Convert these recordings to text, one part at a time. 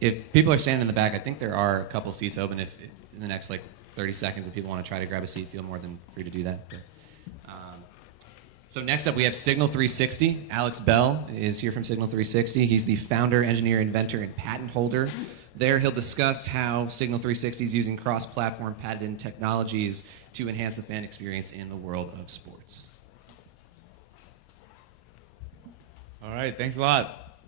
if people are standing in the back, I think there are a couple seats open. If in the next like 30 seconds, if people want to try to grab a seat, feel more than free to do that. But, so next up, we have Signal360. Alex Bell is here from Signal360. He's the founder, engineer, inventor, and patent holder. There, he'll discuss how Signal360 is using cross-platform patented technologies to enhance the fan experience in the world of sports. All right, thanks a lot.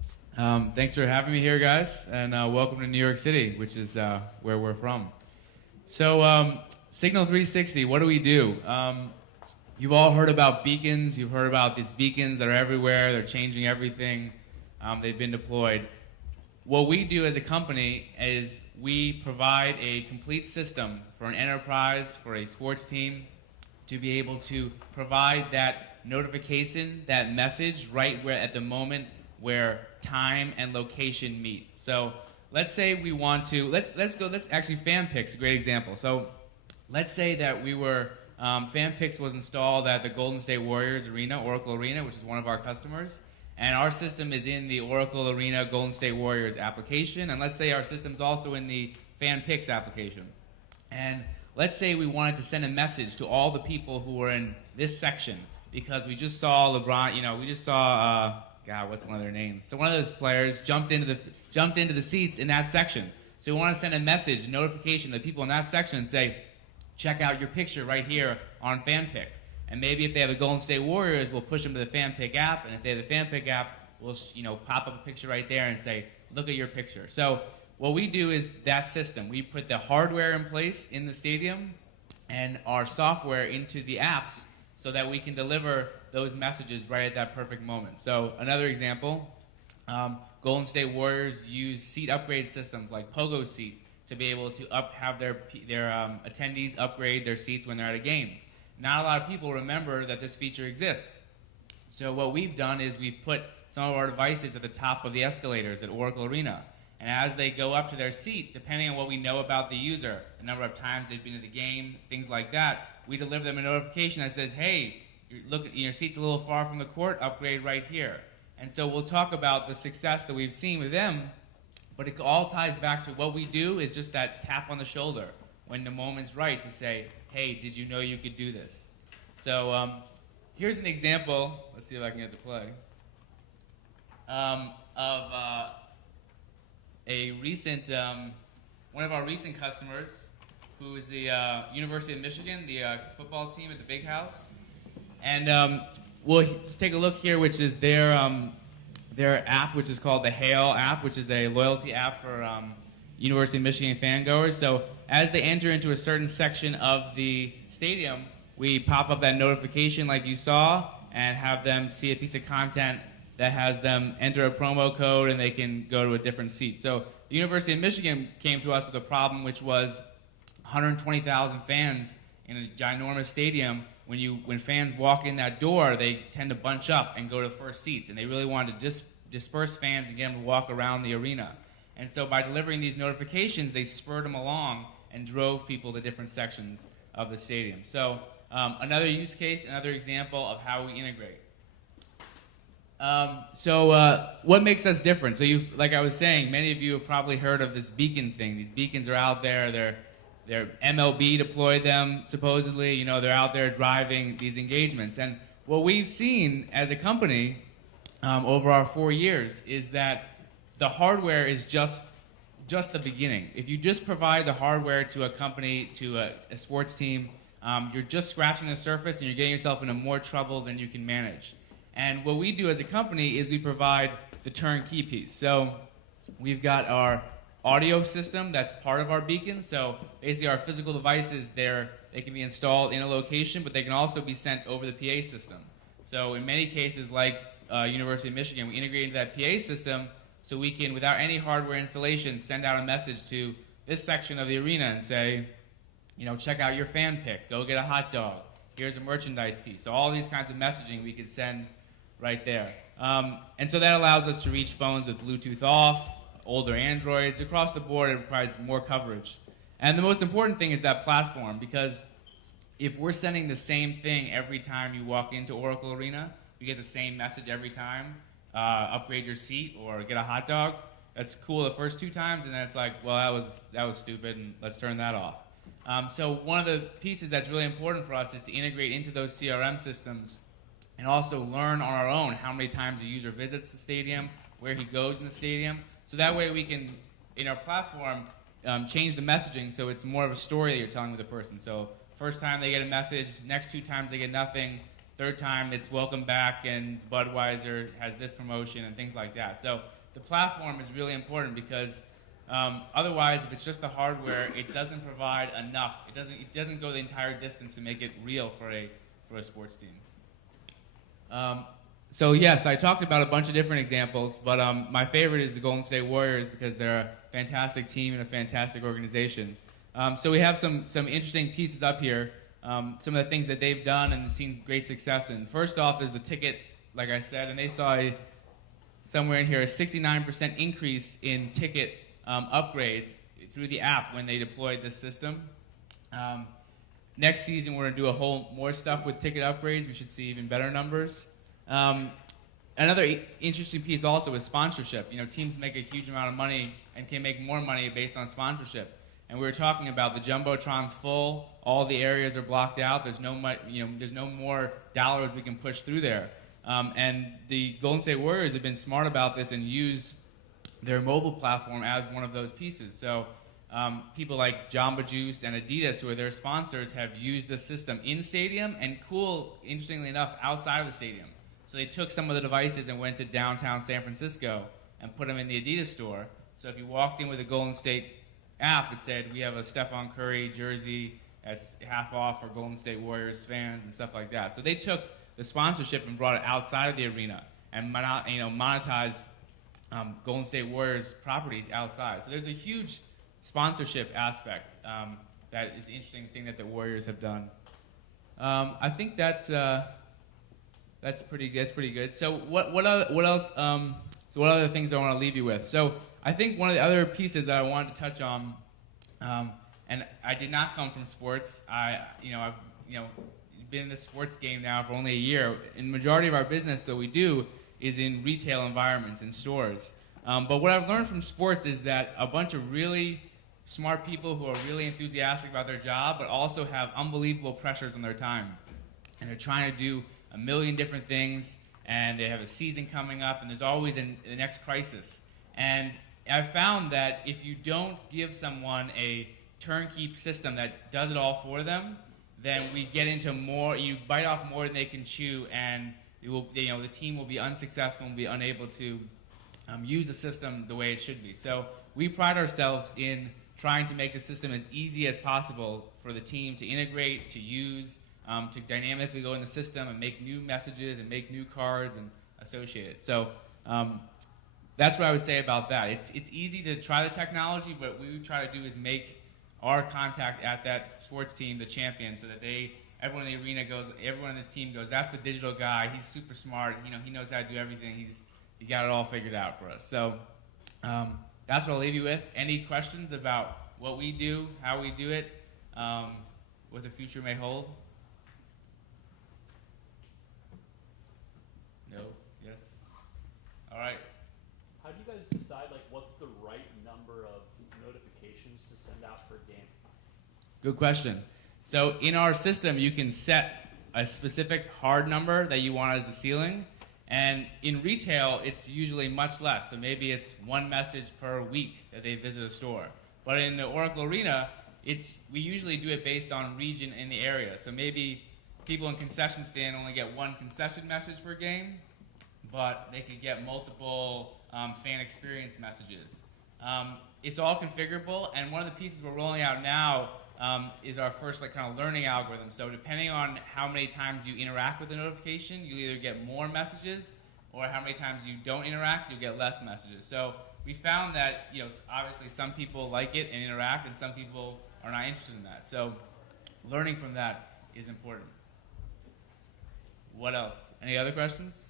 Thanks for having me here, guys, and welcome to New York City, which is where we're from. So, Signal360, what do we do? You've all heard about beacons. You've heard about these beacons that are everywhere. They're changing everything. They've been deployed. What we do as a company is we provide a complete system for an enterprise, for a sports team, to be able to provide that notification, that message right where at the moment where time and location meet. So let's say we want to, let's actually FanPix, a great example. So let's say that we were, FanPix was installed at the Golden State Warriors Arena, Oracle Arena, which is one of our customers. And our system is in the Oracle Arena Golden State Warriors application. And let's say our system's also in the FanPix application. And let's say we wanted to send a message to all the people who were in this section because we just saw LeBron, we just saw, God, what's one of their names? So one of those players jumped into the seats in that section. So we want to send a message, a notification to the people in that section and say, check out your picture right here on FanPix. And maybe if they have the Golden State Warriors, we'll push them to the FanPix app. And if they have the FanPix app, we'll pop up a picture right there and say, look at your picture. So what we do is that system. We put the hardware in place in the stadium and our software into the apps so that we can deliver those messages right at that perfect moment. So another example, Golden State Warriors use seat upgrade systems like Pogo Seat to be able to have their attendees upgrade their seats when they're at a game. Not a lot of people remember that this feature exists. So what we've done is we've put some of our devices at the top of the escalators at Oracle Arena. And as they go up to their seat, depending on what we know about the user, the number of times they've been to the game, things like that, we deliver them a notification that says, hey, your seat's a little far from the court, upgrade right here. And so we'll talk about the success that we've seen with them, but it all ties back to what we do is just that tap on the shoulder when the moment's right to say, hey, did you know you could do this? So here's an example, let's see if I can get to play, of a recent, one of our recent customers who is the University of Michigan, the football team at the Big House. And we'll take a look here, which is their app, which is called the Hail app, which is a loyalty app for University of Michigan fangoers. So as they enter into a certain section of the stadium, we pop up that notification like you saw and have them see a piece of content that has them enter a promo code and they can go to a different seat. So the University of Michigan came to us with a problem which was 120,000 fans in a ginormous stadium. When fans walk in that door, they tend to bunch up and go to the first seats, and they really wanted to disperse fans and get them to walk around the arena. And so by delivering these notifications, they spurred them along and drove people to different sections of the stadium. So another use case, another example of how we integrate. What makes us different? So like I was saying, many of you have probably heard of this beacon thing. These beacons are out there. They're MLB deployed them, supposedly. They're out there driving these engagements. And what we've seen as a company over our 4 years is that the hardware is just the beginning. If you just provide the hardware to a company, to a sports team, you're just scratching the surface and you're getting yourself into more trouble than you can manage. And what we do as a company is we provide the turnkey piece. So we've got our audio system that's part of our beacon. So basically our physical devices, they can be installed in a location, but they can also be sent over the PA system. So in many cases, like University of Michigan, we integrate into that PA system so we can, without any hardware installation, send out a message to this section of the arena and say, check out your FanPix, go get a hot dog, here's a merchandise piece. So all these kinds of messaging we could send right there. And so that allows us to reach phones with Bluetooth off, older Androids. Across the board, it provides more coverage. And the most important thing is that platform, because if we're sending the same thing every time you walk into Oracle Arena, you get the same message every time, upgrade your seat or get a hot dog, that's cool the first 2 times, and then it's like, well, that was stupid, and let's turn that off. So one of the pieces that's really important for us is to integrate into those CRM systems and also learn on our own how many times a user visits the stadium, where he goes in the stadium. So that way we can, in our platform, change the messaging so it's more of a story that you're telling with the person. So first time they get a message, next 2 times they get nothing, third time it's welcome back and Budweiser has this promotion and things like that. So the platform is really important because otherwise, if it's just the hardware, it doesn't provide enough. It doesn't go the entire distance to make it real for a sports team. So yes, I talked about a bunch of different examples, but my favorite is the Golden State Warriors because they're a fantastic team and a fantastic organization. So we have some interesting pieces up here, some of the things that they've done and seen great success in. First off is the ticket, like I said, and they saw somewhere in here a 69% increase in ticket upgrades through the app when they deployed this system. Next season, we're going to do a whole more stuff with ticket upgrades. We should see even better numbers. Another interesting piece also is sponsorship. Teams make a huge amount of money and can make more money based on sponsorship. And we were talking about the Jumbotron's full. All the areas are blocked out. There's no more dollars we can push through there. And the Golden State Warriors have been smart about this and use their mobile platform as one of those pieces. So people like Jamba Juice and Adidas, who are their sponsors, have used the system in stadium and interestingly enough, outside of the stadium. So they took some of the devices and went to downtown San Francisco and put them in the Adidas store. So if you walked in with a Golden State app, it said, we have a Stephon Curry jersey that's half off for Golden State Warriors fans and stuff like that. So they took the sponsorship and brought it outside of the arena and monetized Golden State Warriors properties outside. So there's a huge sponsorship aspect that is an interesting thing that the Warriors have done. I think that's pretty good. So what else? So what other things do I want to leave you with? So I think one of the other pieces that I wanted to touch on, and I did not come from sports. I've been in the sports game now for only a year. And the majority of our business that we do is in retail environments, in stores. But what I've learned from sports is that a bunch of really smart people who are really enthusiastic about their job, but also have unbelievable pressures on their time. And they're trying to do a million different things, and they have a season coming up, and there's always the next crisis. And I've found that if you don't give someone a turnkey system that does it all for them, then we get into more, you bite off more than they can chew, and the team will be unsuccessful and be unable to use the system the way it should be. So we pride ourselves in trying to make the system as easy as possible for the team to integrate, to use, to dynamically go in the system and make new messages and make new cards and associate it. So that's what I would say about that. It's easy to try the technology, but what we try to do is make our contact at that sports team the champion, so that everyone in the arena goes, everyone in this team goes, that's the digital guy. He's super smart. He knows how to do everything. He got it all figured out for us. So that's what I'll leave you with. Any questions about what we do, how we do it, what the future may hold? No? Yes? All right. How do you guys decide what's the right number of notifications to send out per game? Good question. So in our system, you can set a specific hard number that you want as the ceiling. And in retail, it's usually much less. So maybe it's one message per week that they visit a store. But in the Oracle Arena, we usually do it based on region in the area. So maybe people in concession stand only get one concession message per game, but they could get multiple fan experience messages. It's all configurable, and one of the pieces we're rolling out now is our first kind of learning algorithm. So depending on how many times you interact with the notification, you either get more messages, or how many times you don't interact, you'll get less messages. So we found that obviously some people like it and interact, and some people are not interested in that. So learning from that is important. What else? Any other questions?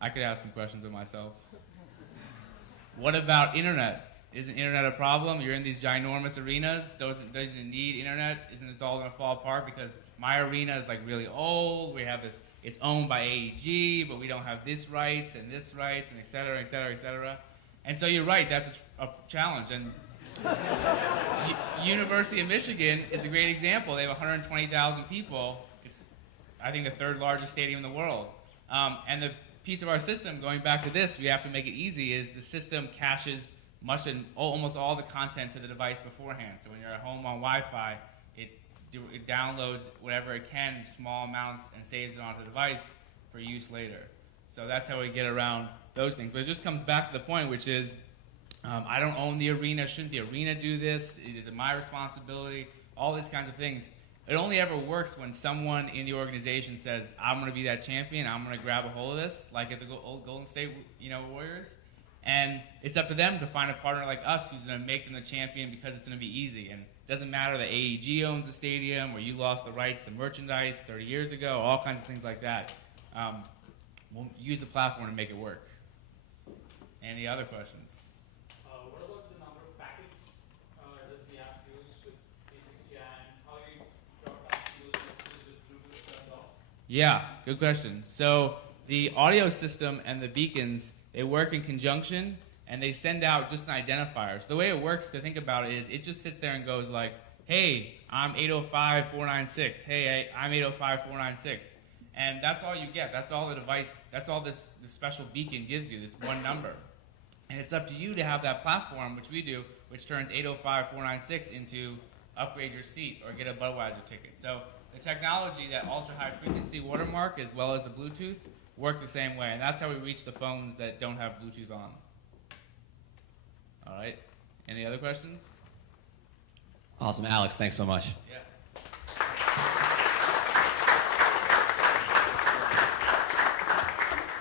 I could ask some questions of myself. What about internet? Isn't internet a problem? You're in these ginormous arenas. Doesn't it need internet? Isn't it all going to fall apart because my arena is like really old. We have this, it's owned by AEG, but we don't have this rights, and et cetera, et cetera, et cetera. And so you're right, that's a challenge. And University of Michigan is a great example. They have 120,000 people. It's, I think, the third largest stadium in the world. And the piece of our system, going back to this, we have to make it easy, is the system caches almost all the content to the device beforehand. So when you're at home on Wi-Fi, it downloads whatever it can, small amounts, and saves it onto the device for use later. So that's how we get around those things. But it just comes back to the point, which is, I don't own the arena. Shouldn't the arena do this? Is it my responsibility? All these kinds of things. It only ever works when someone in the organization says, I'm going to be that champion. I'm going to grab a hold of this, like at the old Golden State Warriors. And it's up to them to find a partner like us who's going to make them the champion because it's going to be easy. And it doesn't matter that AEG owns the stadium or you lost the rights to merchandise 30 years ago, all kinds of things like that. We'll use the platform to make it work. Any other questions? What about the number of packets does the app use with 360, and how you broadcast those messages with Bluetooth turned off? Yeah, good question. So the audio system and the beacons, they work in conjunction, and they send out just an identifier. So the way it works, to think about it, is it just sits there and goes like, hey, I'm 805.496. Hey, I'm 805.496. And that's all you get. That's all the device, that's all this special beacon gives you, this one number. And it's up to you to have that platform, which we do, which turns 805.496 into upgrade your seat or get a Budweiser ticket. So the technology, that ultra-high frequency watermark as well as the Bluetooth, work the same way. And that's how we reach the phones that don't have Bluetooth on. All right. Any other questions? Awesome, Alex. Thanks so much. Yeah.